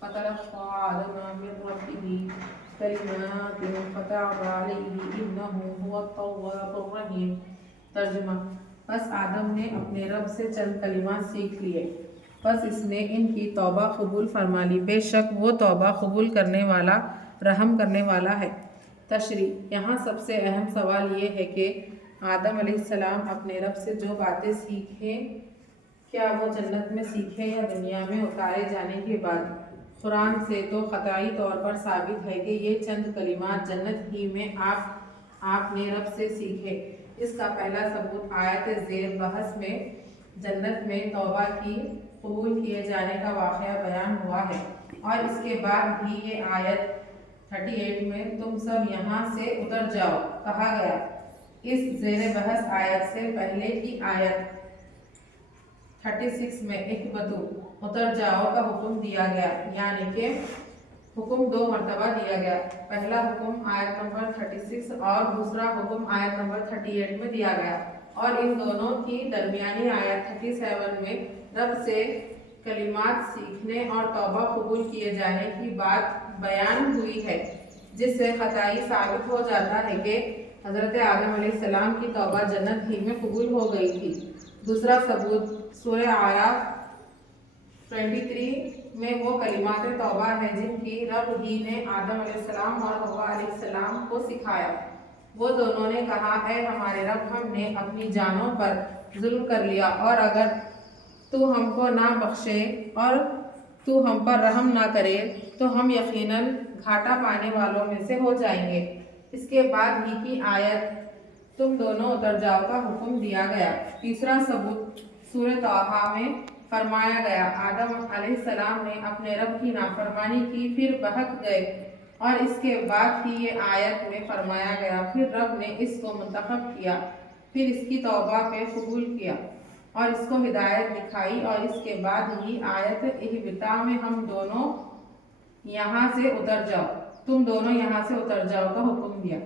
فتلقى آدم من ربه كلمات فتاب عليه إنه هو التواب الرحيم۔ ترجمہ: بس آدم نے اپنے رب سے چند کلمات سیکھ لیے، بس اس نے ان کی توبہ قبول فرما لی، بے شک وہ توبہ قبول کرنے والا، رحم کرنے والا ہے۔ تشریح: یہاں سب سے اہم سوال یہ ہے کہ آدم علیہ السلام اپنے رب سے جو باتیں سیکھیں، کیا وہ جنت میں سیکھیں یا دنیا میں اتارے جانے کے بعد؟ قرآن سے تو قطعی طور پر ثابت ہے کہ یہ چند کلمات جنت ہی میں آپ نے رب سے سیکھے۔ اس کا پہلا ثبوت آیت زیر بحث میں جنت میں توبہ کی قبول کیے جانے کا واقعہ بیان ہوا ہے، اور اس کے بعد بھی یہ آیت 38 میں تم سب یہاں سے اتر جاؤ کہا گیا۔ اس زیر بحث آیت سے پہلے کی آیت 36 میں اہبطوا اتر جاؤ کا حکم دیا گیا، یعنی کہ حکم 2 مرتبہ دیا گیا۔ پہلا حکم آیت نمبر 36 اور دوسرا حکم آیت نمبر 38 میں دیا گیا، اور ان دونوں کی درمیانی آیت 37 میں رب سے کلمات سیکھنے اور توبہ قبول کیے جانے کی بات بیان ہوئی ہے، جس سے قطعی ثابت ہو جاتا ہے کہ حضرت آدم علیہ السلام کی توبہ جنت ہی میں قبول ہو گئی تھی۔ دوسرا ثبوت سورہ اعراف 23 میں وہ کلمات توبہ ہے جن کی رب ہی نے آدم علیہ السلام اور حوا علیہ السلام کو سکھایا۔ وہ دونوں نے کہا، اے ہمارے رب، ہم نے اپنی جانوں پر ظلم کر لیا، اور اگر تو ہم کو نہ بخشے اور تو ہم پر رحم نہ کرے تو ہم یقیناً گھاٹا پانے والوں میں سے ہو جائیں گے۔ اس کے بعد ہی کی آیت تم دونوں اتر جاؤ کا حکم دیا گیا۔ تیسرا ثبوت سورہ طٰہٰ میں فرمایا گیا، آدم علیہ السلام نے اپنے رب کی نافرمانی کی، پھر بہک گئے، اور اس کے بعد ہی یہ آیت میں فرمایا گیا، پھر رب نے اس کو منتخب کیا، پھر اس کی توبہ پہ قبول کیا اور اس کو ہدایت دکھائی، اور اس کے بعد ہی آیت اہبطا میں تم دونوں یہاں سے اتر جاؤ کا حکم دیا۔